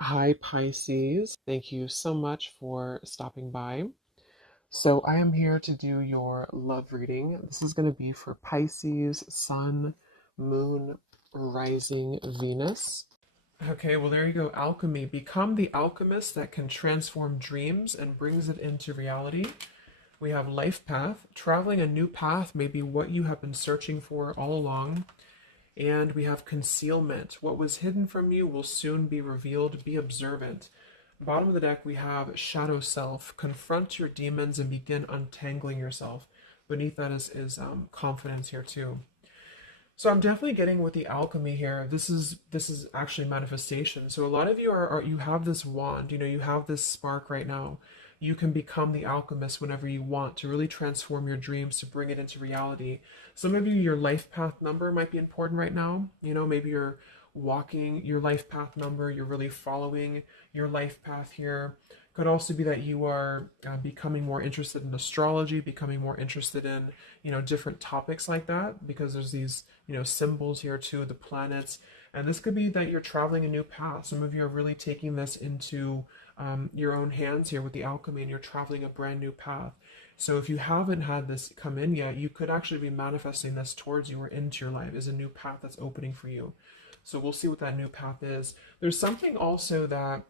Hi, Pisces. Thank you so much for stopping by. So, I am here to do your love reading. This is going to be for Pisces, Sun, Moon, Rising, Venus. Okay, well, there you go. Alchemy. Become the alchemist that can transform dreams and brings it into reality. We have life path. Traveling a new path may be what you have been searching for all along. And we have concealment. What was hidden from you will soon be revealed. Be observant. Bottom of the deck, we have shadow self. Confront your demons and begin untangling yourself. Beneath that is confidence here too. So I'm definitely getting with the alchemy here. This is actually manifestation. So a lot of you are you have this wand, you have this spark right now. You can become the alchemist whenever you want to really transform your dreams to bring it into reality. Some of you, your life path number might be important right now. Maybe you're walking your life path number, you're really following your life path here. Could also be that you are becoming more interested in astrology, becoming more interested in, different topics like that, because there's these, symbols here too, the planets. And this could be that you're traveling a new path. Some of you are really taking this into your own hands here with the alchemy, and you're traveling a brand new path. So if you haven't had this come in yet, you could actually be manifesting this towards you or into your life as a new path that's opening for you. So we'll see what that new path is. There's something also that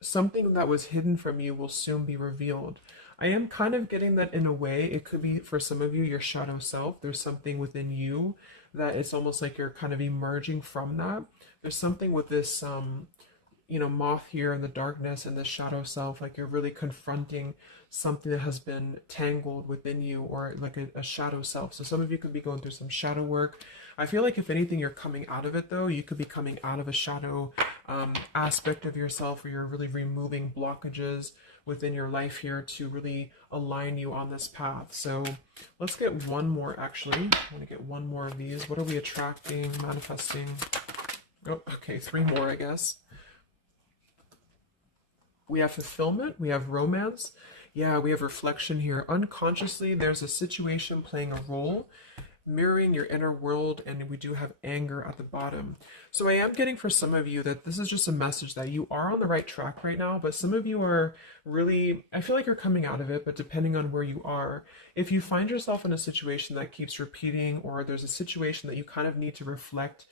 something that was hidden from you will soon be revealed. I am kind of getting that in a way. It could be for some of you, your shadow self. There's something within you that it's almost like you're kind of emerging from that. There's something with this moth here in the darkness and the shadow self, like you're really confronting something that has been tangled within you, or like a shadow self. So some of you could be going through some shadow work. I feel like if anything, you're coming out of it though. You could be coming out of a shadow aspect of yourself where you're really removing blockages within your life here to really align you on this path. So let's get one more actually. I want to get one more of these. What are we attracting, manifesting? Oh, okay, three more, I guess. We have fulfillment, we have romance, yeah, we have reflection here. Unconsciously, there's a situation playing a role, mirroring your inner world, and we do have anger at the bottom. So I am getting for some of you that this is just a message that you are on the right track right now, but some of you are really, I feel like you're coming out of it, but depending on where you are, if you find yourself in a situation that keeps repeating, or there's a situation that you kind of need to reflect,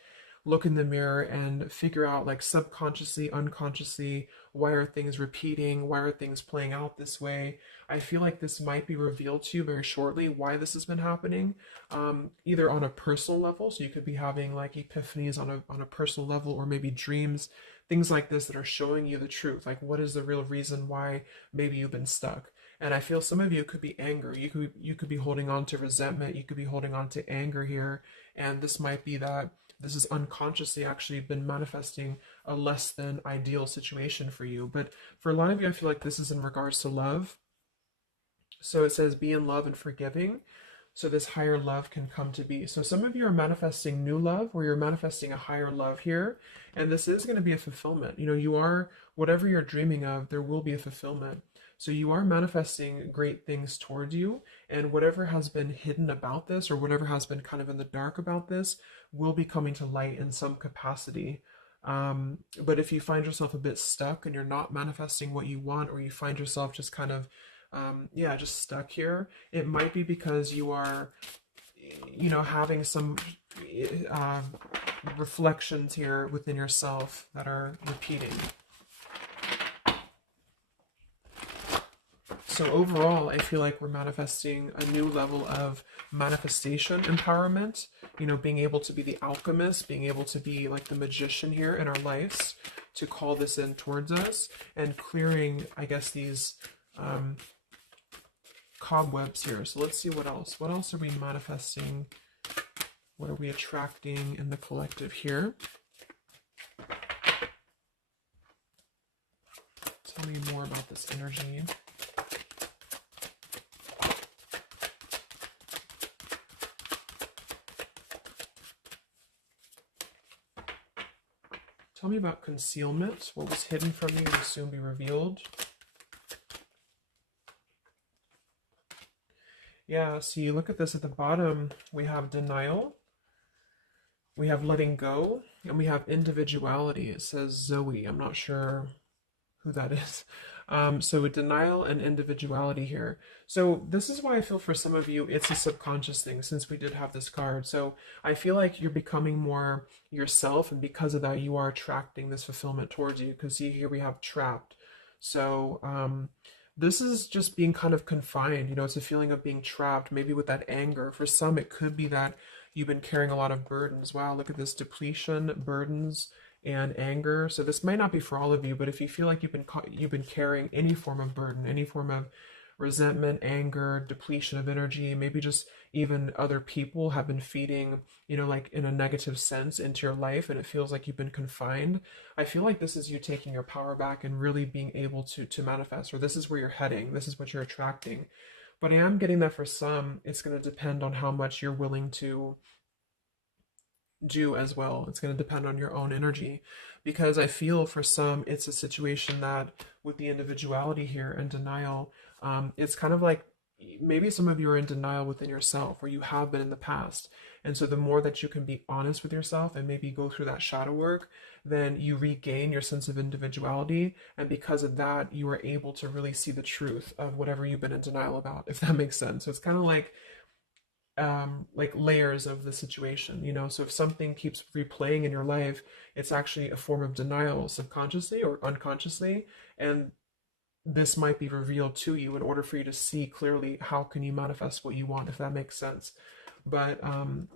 look in the mirror and figure out, like, subconsciously, unconsciously, why are things repeating, why are things playing out this way. I feel like this might be revealed to you very shortly why this has been happening, either on a personal level, so you could be having like epiphanies on a personal level, or maybe dreams, things like this that are showing you the truth, like what is the real reason why maybe you've been stuck. And I feel some of you could be anger, you could be holding on to resentment, you could be holding on to anger here, and this might be that this has unconsciously actually been manifesting a less than ideal situation for you. But for a lot of you, I feel like this is in regards to love. So it says be in love and forgiving, so this higher love can come to be. So some of you are manifesting new love, or you're manifesting a higher love here, and this is going to be a fulfillment. You are, whatever you're dreaming of, there will be a fulfillment. So you are manifesting great things towards you, and whatever has been hidden about this, or whatever has been kind of in the dark about this, will be coming to light in some capacity. But if you find yourself a bit stuck and you're not manifesting what you want, or you find yourself just kind of yeah, just stuck here, it might be because you are, having some uh, reflections here within yourself that are repeating. So overall, I feel like we're manifesting a new level of manifestation empowerment, being able to be the alchemist, being able to be like the magician here in our lives, to call this in towards us, and clearing, I guess, these cobwebs here. So let's see what else. What else are we manifesting? What are we attracting in the collective here? Tell me more about this energy. Tell me about concealment. What was hidden from you will soon be revealed. Yeah, so you look at this at the bottom, we have denial. We have letting go, and we have individuality. It says Zoe. I'm not sure who that is. So denial and individuality here. So this is why I feel for some of you it's a subconscious thing, since we did have this card. So I feel like you're becoming more yourself, and because of that you are attracting this fulfillment towards you, because see here we have trapped. So this is just being kind of confined, you know, it's a feeling of being trapped, maybe with that anger. For some it could be that you've been carrying a lot of burdens. Wow, look at this: depletion, burdens, and anger. So this might not be for all of you, but if you feel like you've been carrying any form of burden, any form of resentment, anger, depletion of energy, maybe just even other people have been feeding, you know, like in a negative sense into your life, and it feels like you've been confined. I feel like this is you taking your power back and really being able to manifest, or this is where you're heading, this is what you're attracting. But I am getting that for some, it's going to depend on how much you're willing to do as well. It's going to depend on your own energy, because I feel for some it's a situation that with the individuality here and denial, it's kind of like maybe some of you are in denial within yourself, or you have been in the past. And so the more that you can be honest with yourself and maybe go through that shadow work, then you regain your sense of individuality, and because of that you are able to really see the truth of whatever you've been in denial about, if that makes sense. So it's kind of like layers of the situation, you know. So if something keeps replaying in your life, it's actually a form of denial, subconsciously or unconsciously, and this might be revealed to you in order for you to see clearly how can you manifest what you want, if that makes sense. But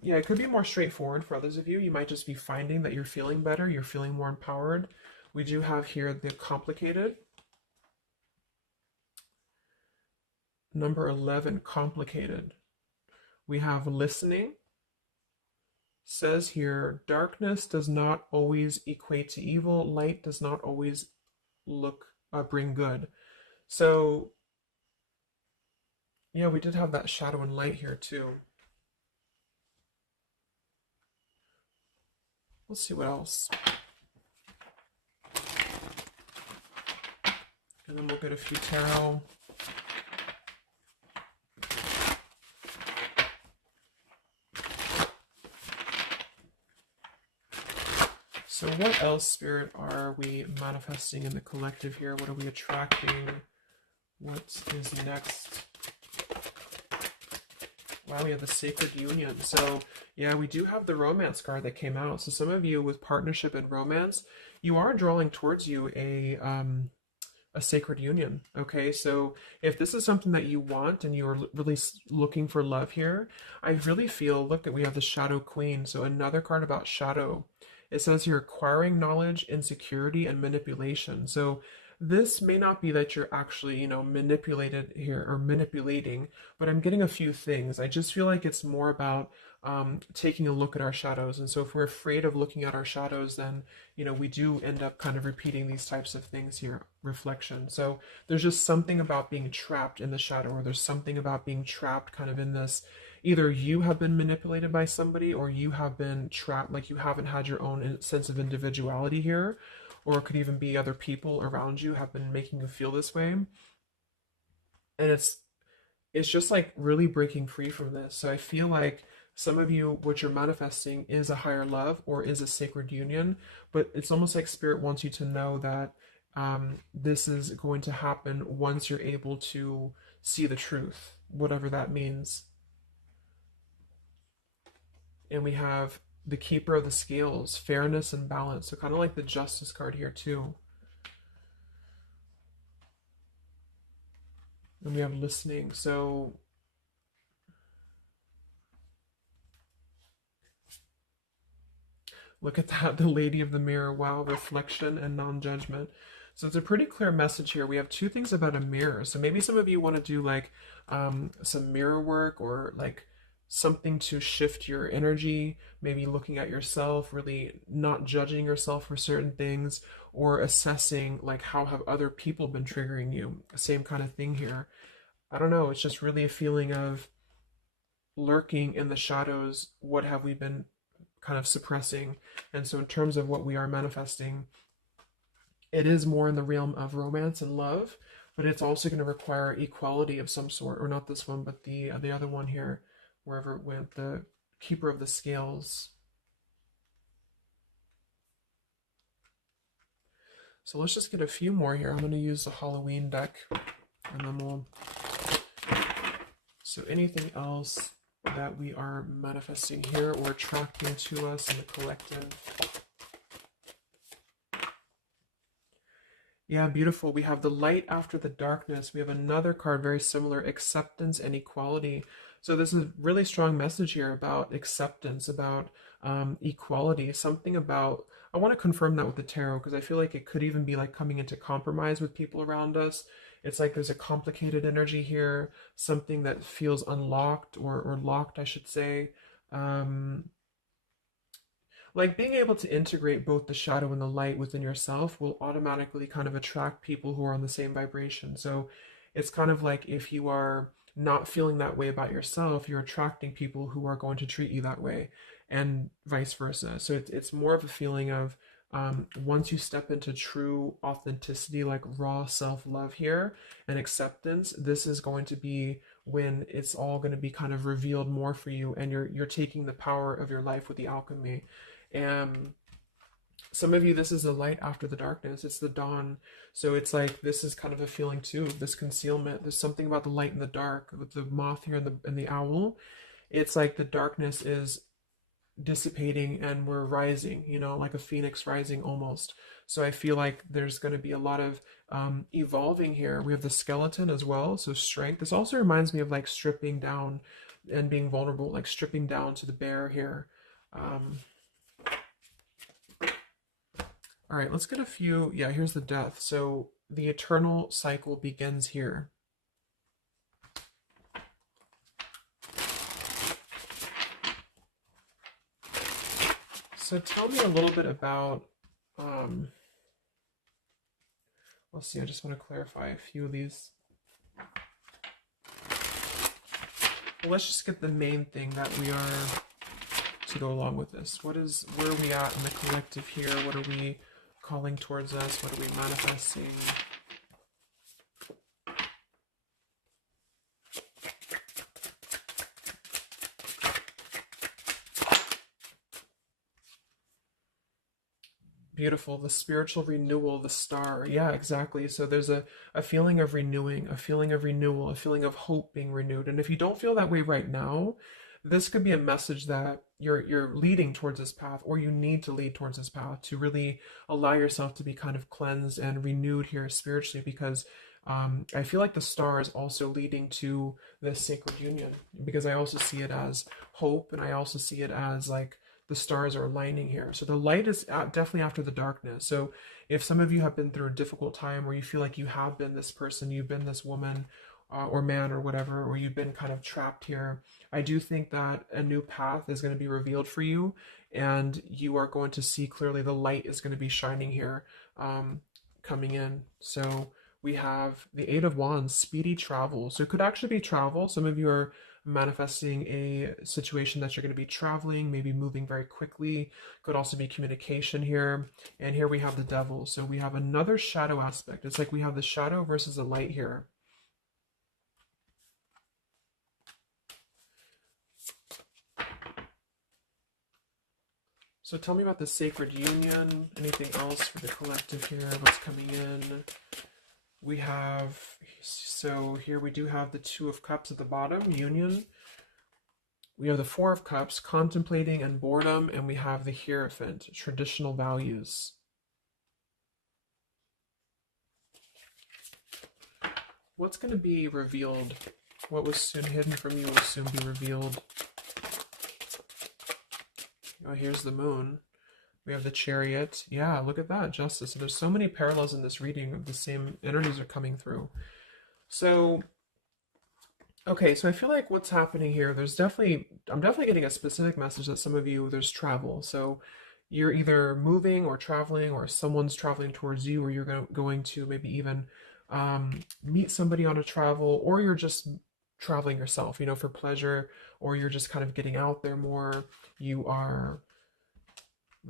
yeah, it could be more straightforward for others of you. You might just be finding that you're feeling better, you're feeling more empowered. We do have here the complicated. Number 11, complicated. We have listening. Says here, darkness does not always equate to evil. Light does not always bring good. So yeah, we did have that shadow and light here too. Let's see what else. And then we'll get a few tarot. So what else, Spirit, are we manifesting in the collective here? What are we attracting? What is next? Wow, we have the Sacred Union. So yeah, we do have the romance card that came out. So some of you with partnership and romance, you are drawing towards you a sacred union. Okay, so if this is something that you want and you're really looking for love here, I really feel, look, that we have the Shadow Queen. So another card about shadow. It says you're acquiring knowledge, insecurity, and manipulation. So this may not be that you're actually, you know, manipulated here or manipulating, but I'm getting a few things. I just feel like it's more about taking a look at our shadows. And so if we're afraid of looking at our shadows, then, you know, we do end up kind of repeating these types of things here, reflection. So there's just something about being trapped in the shadow, or there's something about being trapped kind of in this. Either you have been manipulated by somebody, or you have been trapped, like you haven't had your own sense of individuality here, or it could even be other people around you have been making you feel this way. And it's just like really breaking free from this. So I feel like some of you, what you're manifesting is a higher love or is a sacred union, but it's almost like Spirit wants you to know that this is going to happen once you're able to see the truth, whatever that means. And we have the Keeper of the Scales, fairness and balance. So kind of like the Justice card here too. And we have listening. So look at that, the Lady of the Mirror. Wow, reflection and non-judgment. So it's a pretty clear message here. We have two things about a mirror. So maybe some of you want to do like some mirror work, or like something to shift your energy, maybe looking at yourself, really not judging yourself for certain things, or assessing like how have other people been triggering you. Same kind of thing here. I don't know, it's just really a feeling of lurking in the shadows. What have we been kind of suppressing? And so in terms of what we are manifesting, it is more in the realm of romance and love, but it's also going to require equality of some sort, or not this one, but the other one here, wherever it went, the Keeper of the Scales. So let's just get a few more here. I'm going to use the Halloween deck, and then we'll... So anything else that we are manifesting here or attracting to us in the collective? Yeah, beautiful. We have the light after the darkness. We have another card very similar, acceptance and equality. So this is a really strong message here about acceptance, about equality, something about, I want to confirm that with the tarot because I feel like it could even be like coming into compromise with people around us. It's like there's a complicated energy here, something that feels unlocked or locked, I should say. Um, like being able to integrate both the shadow and the light within yourself will automatically kind of attract people who are on the same vibration. So it's kind of like if you are not feeling that way about yourself, you're attracting people who are going to treat you that way, and vice versa. So it's more of a feeling of once you step into true authenticity, like raw self-love here and acceptance, this is going to be when it's all going to be kind of revealed more for you, and you're taking the power of your life with the alchemy. And some of you, this is the light after the darkness. It's the dawn. So it's like this is kind of a feeling too, this concealment. There's something about the light and the dark with the moth here and the owl. It's like the darkness is dissipating and we're rising, you know, like a phoenix rising almost. So I feel like there's going to be a lot of evolving here. We have the skeleton as well, so strength. This also reminds me of like stripping down and being vulnerable, like stripping down to the bare here. All right, let's get a few. Yeah, here's the death. So the eternal cycle begins here. So tell me a little bit about, let's see, I just want to clarify a few of these. Well, let's just get the main thing that we are to go along with this. Where are we at in the collective here? What are we calling towards us? What are we manifesting? Beautiful. The spiritual renewal, the star. Yeah, exactly. So there's a feeling of renewing, a feeling of renewal, a feeling of hope being renewed. And if you don't feel that way right now, this could be a message that you're leading towards this path, or you need to lead towards this path to really allow yourself to be kind of cleansed and renewed here spiritually, because I feel like the star is also leading to this sacred union, because I also see it as hope, and I also see it as like the stars are aligning here. So the light is definitely after the darkness. So if some of you have been through a difficult time, or you feel like you have been this person, you've been this woman or man or whatever, or you've been kind of trapped here, I do think that a new path is going to be revealed for you, and you are going to see clearly. The light is going to be shining here, coming in. So we have the Eight of Wands, speedy travel. So it could actually be travel. Some of you are manifesting a situation that you're going to be traveling, maybe moving very quickly. Could also be communication here. And here we have the Devil. So we have another shadow aspect. It's like we have the shadow versus the light here. So tell me about the sacred union. Anything else for the collective here? What's coming in? We have, so here we do have the Two of Cups at the bottom, union. We have the Four of Cups, contemplating and boredom, and we have the Hierophant, traditional values. What's going to be revealed? What was soon hidden from you will soon be revealed. Oh, here's the Moon. We have the Chariot. Yeah, look at that, Justice. So there's so many parallels in this reading of the same energies are coming through. So, okay, so I feel like what's happening here, I'm definitely getting a specific message that some of you, there's travel. So you're either moving or traveling, or someone's traveling towards you, or you're going to maybe even meet somebody on a travel, or you're just traveling yourself, you know, for pleasure, or you're just kind of getting out there more. You are,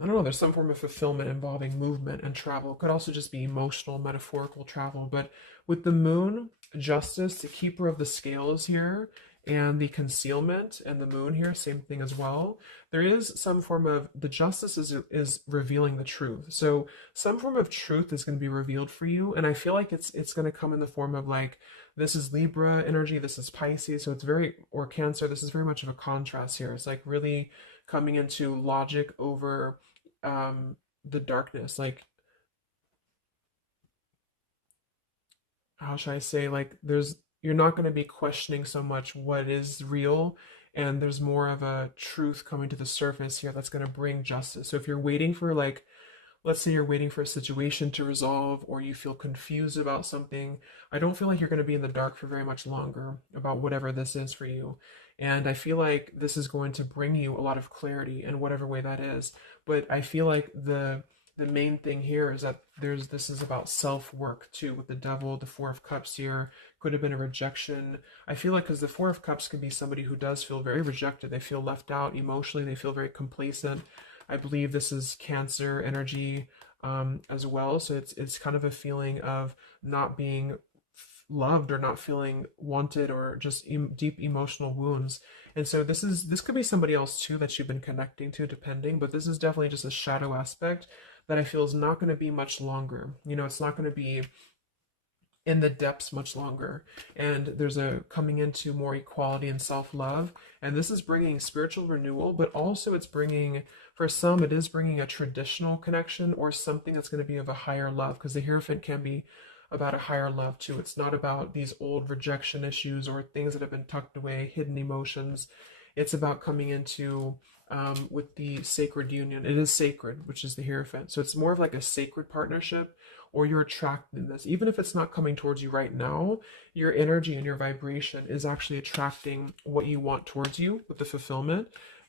I don't know, there's some form of fulfillment involving movement and travel. It could also just be emotional, metaphorical travel. But with the Moon, Justice, the keeper of the scales here, And the concealment and the moon here, same thing as well. There is some form of, the justice is revealing the truth. So some form of truth is going to be revealed for you. And I feel like it's going to come in the form of like, this is Libra energy, this is Pisces. So it's very, or Cancer, this is very much of a contrast here. It's like really coming into logic over the darkness. Like, how should I say, like you're not going to be questioning so much what is real, and there's more of a truth coming to the surface here that's going to bring justice. So if you're waiting for, like, let's say you're waiting for a situation to resolve, or you feel confused about something, I don't feel like you're going to be in the dark for very much longer about whatever this is for you. And I feel like this is going to bring you a lot of clarity in whatever way that is. But I feel like the main thing here is that this is about self-work too, with the devil, the Four of Cups here could have been a rejection. I feel like, because the Four of Cups could be somebody who does feel very rejected, they feel left out emotionally, they feel very complacent. I believe this is Cancer energy as well. So it's kind of a feeling of not being loved, or not feeling wanted, or just deep emotional wounds. And so this could be somebody else too that you've been connecting to, depending. But this is definitely just a shadow aspect that I feel is not going to be much longer. It's not going to be in the depths much longer. And there's a coming into more equality and self-love, and this is bringing spiritual renewal, but also it's bringing, for some, it is bringing a traditional connection, or something that's going to be of a higher love, because the Hierophant can be about a higher love too. It's not about these old rejection issues or things that have been tucked away, hidden emotions. It's about coming into with the sacred union. It is sacred, which is the Hierophant. So it's more of like a sacred partnership, or you're attracting this. Even if it's not coming towards you right now, your energy and your vibration is actually attracting what you want towards you with the fulfillment,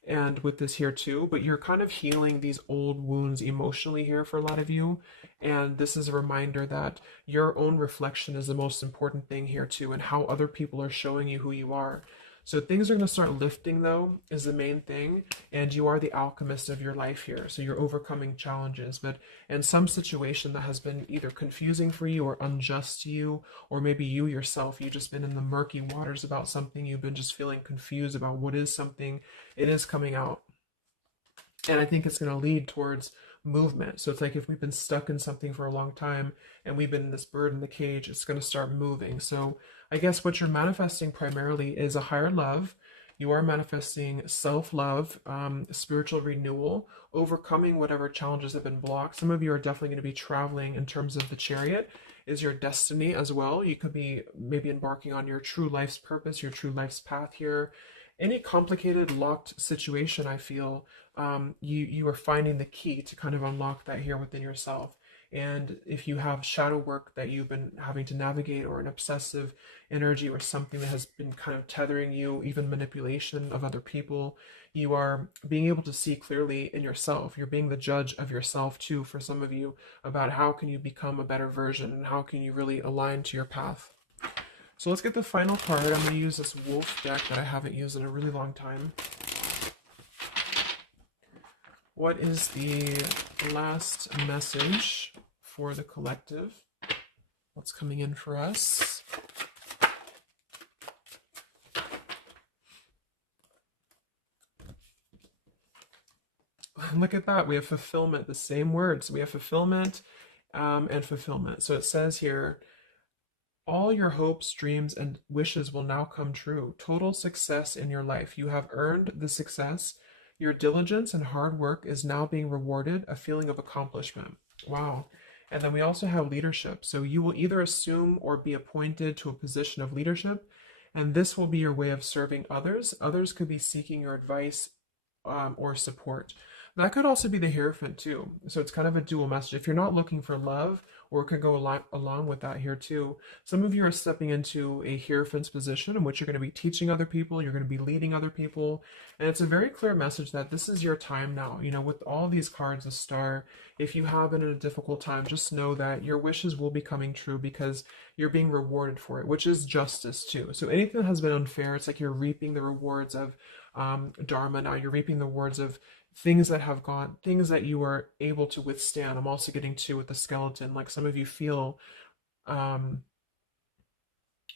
and with this here too. But you're kind of healing these old wounds emotionally here for a lot of you. And this is a reminder that your own reflection is the most important thing here too, and how other people are showing you who you are. So things are going to start lifting, though, is the main thing. And you are the alchemist of your life here. So you're overcoming challenges. But in some situation that has been either confusing for you or unjust to you, or maybe you yourself, you've just been in the murky waters about something, you've been just feeling confused about what is something, it is coming out. And I think it's going to lead towards movement. So it's like, if we've been stuck in something for a long time and we've been in this bird in the cage, it's going to start moving. So I guess what you're manifesting primarily is a higher love. You are manifesting self-love, spiritual renewal, overcoming whatever challenges have been blocked. Some of you are definitely going to be traveling in terms of the Chariot is your destiny as well. You could be maybe embarking on your true life's purpose, your true life's path here. Any complicated locked situation, I feel, you are finding the key to kind of unlock that here within yourself. And if you have shadow work that you've been having to navigate, or an obsessive energy, or something that has been kind of tethering you, even manipulation of other people, you are being able to see clearly in yourself. You're being the judge of yourself too, for some of you, about how can you become a better version, and how can you really align to your path. So let's get the final card. I'm going to use this wolf deck that I haven't used in a really long time. What is the last message for the collective? What's coming in for us? Look at that. We have fulfillment, the same words. We have fulfillment and fulfillment. So it says here, all your hopes, dreams, and wishes will now come true. Total success in your life. You have earned the success. Your diligence and hard work is now being rewarded, a feeling of accomplishment. Wow. And then we also have leadership. So you will either assume or be appointed to a position of leadership, and this will be your way of serving others. Others could be seeking your advice or support. That could also be the Hierophant too. So it's kind of a dual message. If you're not looking for love, or it could go along with that here too. Some of you are stepping into a Hierophant's position in which you're going to be teaching other people, you're going to be leading other people, and it's a very clear message that this is your time now. With all these cards, the Star, if you have been in a difficult time, just know that your wishes will be coming true, because you're being rewarded for it, which is justice too. So anything that has been unfair, it's like you're reaping the rewards of Dharma now. You're reaping the rewards of things that have gone, things that you are able to withstand. I'm also getting to with the skeleton, like some of you feel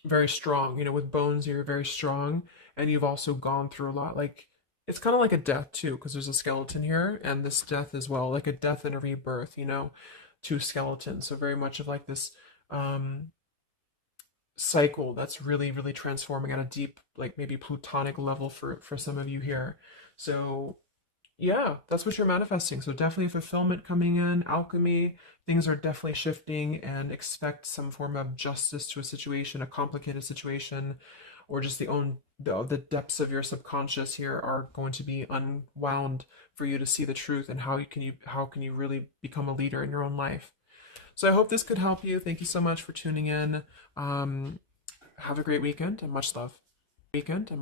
very strong, with bones, you're very strong, and you've also gone through a lot. Like, it's kind of like a death too, because there's a skeleton here, and this death as well, like a death and a rebirth, you know, two skeletons. So very much of like this um cycle that's really, really transforming at a deep, like maybe plutonic level for some of you here. So yeah, that's what you're manifesting. So definitely fulfillment coming in, alchemy, things are definitely shifting, and expect some form of justice to a situation, a complicated situation, or just the depths of your subconscious here are going to be unwound for you to see the truth, and how can you really become a leader in your own life. So I hope this could help you. Thank you so much for tuning in. Have a great weekend and much love. Weekend and